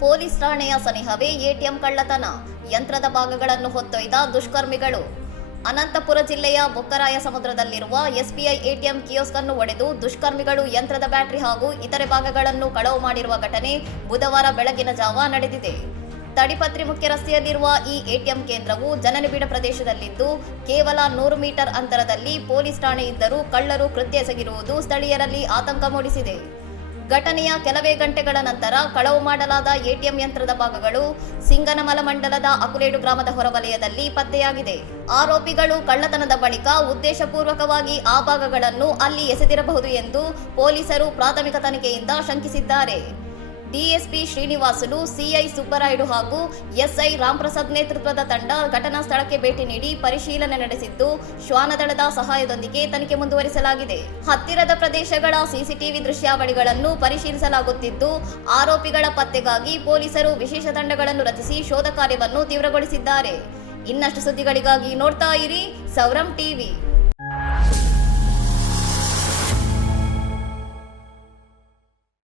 Police ಠಾಣೆಯ ಸನಿಹವೇ ATM ಕಳ್ಳತನ, ಯಂತ್ರದ ಭಾಗಗಳನ್ನು ಹೊತ್ತೊಯ್ದ ದುಷ್ಕರ್ಮಿಗಳು. ಅನಂತಪುರ ಜಿಲ್ಲೆಯ ಬೊಕ್ಕರಾಯ ಸಮುದ್ರದಲ್ಲಿರುವ ಎಸ್ಬಿಐ ಎಟಿಎಂ ಕಿಯೋಸ್ಕ್ ಅನ್ನು ಒಡೆದು ದುಷ್ಕರ್ಮಿಗಳು ಯಂತ್ರದ ಬ್ಯಾಟರಿ ಹಾಗೂ ಇತರೆ ಭಾಗಗಳನ್ನು ಕಳವು ಮಾಡಿರುವ ಘಟನೆ ಬುಧವಾರ ಬೆಳಗಿನ ಜಾವ ನಡೆದಿದೆ. ತಡಿಪತ್ರಿ ಮುಖ್ಯ ರಸ್ತೆಯಲ್ಲಿರುವ ಈ ಎಟಿಎಂ ಕೇಂದ್ರವು ಜನನಿಬಿಡ ಪ್ರದೇಶದಲ್ಲಿದ್ದು, ಕೇವಲ 100 ಮೀಟರ್ ಅಂತರದಲ್ಲಿ ಪೊಲೀಸ್ ಠಾಣೆ ಇದ್ದರೂ ಕಳ್ಳರು ಕೃತ್ಯ ಎಸಗಿರುವುದು ಸ್ಥಳೀಯರಲ್ಲಿ ಆತಂಕ ಮೂಡಿಸಿದೆ. ಘಟನೆಯ ಕೆಲವೇ ಗಂಟೆಗಳ ನಂತರ ಕಳವು ಮಾಡಲಾದ ಎಟಿಎಂ ಯಂತ್ರದ ಭಾಗಗಳು ಗನಮಲ ಮಂಡಲದ ಅಕುಲೇಡು ಗ್ರಾಮದ ಹೊರವಲಯದಲ್ಲಿ ಪತ್ತೆಯಾಗಿದೆ. ಆರೋಪಿಗಳು ಕಳ್ಳತನದ ಬಳಿಕ ಉದ್ದೇಶಪೂರ್ವಕವಾಗಿ ಆ ಭಾಗಗಳನ್ನು ಅಲ್ಲಿ ಎಸೆದಿರಬಹುದು ಎಂದು ಪೊಲೀಸರು ಪ್ರಾಥಮಿಕ ತನಿಖೆಯಿಂದ ಶಂಕಿಸಿದ್ದಾರೆ. ಡಿಎಸ್ಪಿ ಶ್ರೀನಿವಾಸುಲು, ಸಿಐ ಸುಬ್ಬರಾಯುಡು ಹಾಗೂ ಎಸ್ಐ ರಾಮ್ಪ್ರಸಾದ್ ನೇತೃತ್ವದ ತಂಡ ಘಟನಾ ಸ್ಥಳಕ್ಕೆ ಭೇಟಿ ನೀಡಿ ಪರಿಶೀಲನೆ ನಡೆಸಿದ್ದು, ಶ್ವಾನದಳದ ಸಹಾಯದೊಂದಿಗೆ ತನಿಖೆ ಮುಂದುವರಿಸಲಾಗಿದೆ. ಹತ್ತಿರದ ಪ್ರದೇಶಗಳ ಸಿಸಿಟಿವಿ ದೃಶ್ಯಾವಳಿಗಳನ್ನು ಪರಿಶೀಲಿಸಲಾಗುತ್ತಿದ್ದು, ಆರೋಪಿಗಳ ಪತ್ತೆಗಾಗಿ ಪೊಲೀಸರು ವಿಶೇಷ ತಂಡಗಳನ್ನು ರಚಿಸಿ ಶೋಧ ಕಾರ್ಯವನ್ನು ತೀವ್ರಗೊಳಿಸಿದ್ದಾರೆ. ಇನ್ನಷ್ಟು ಸುದ್ದಿಗಳಿಗಾಗಿ ನೋಡ್ತಾ ಇರಿ ಸೌರಂ ಟಿವಿ.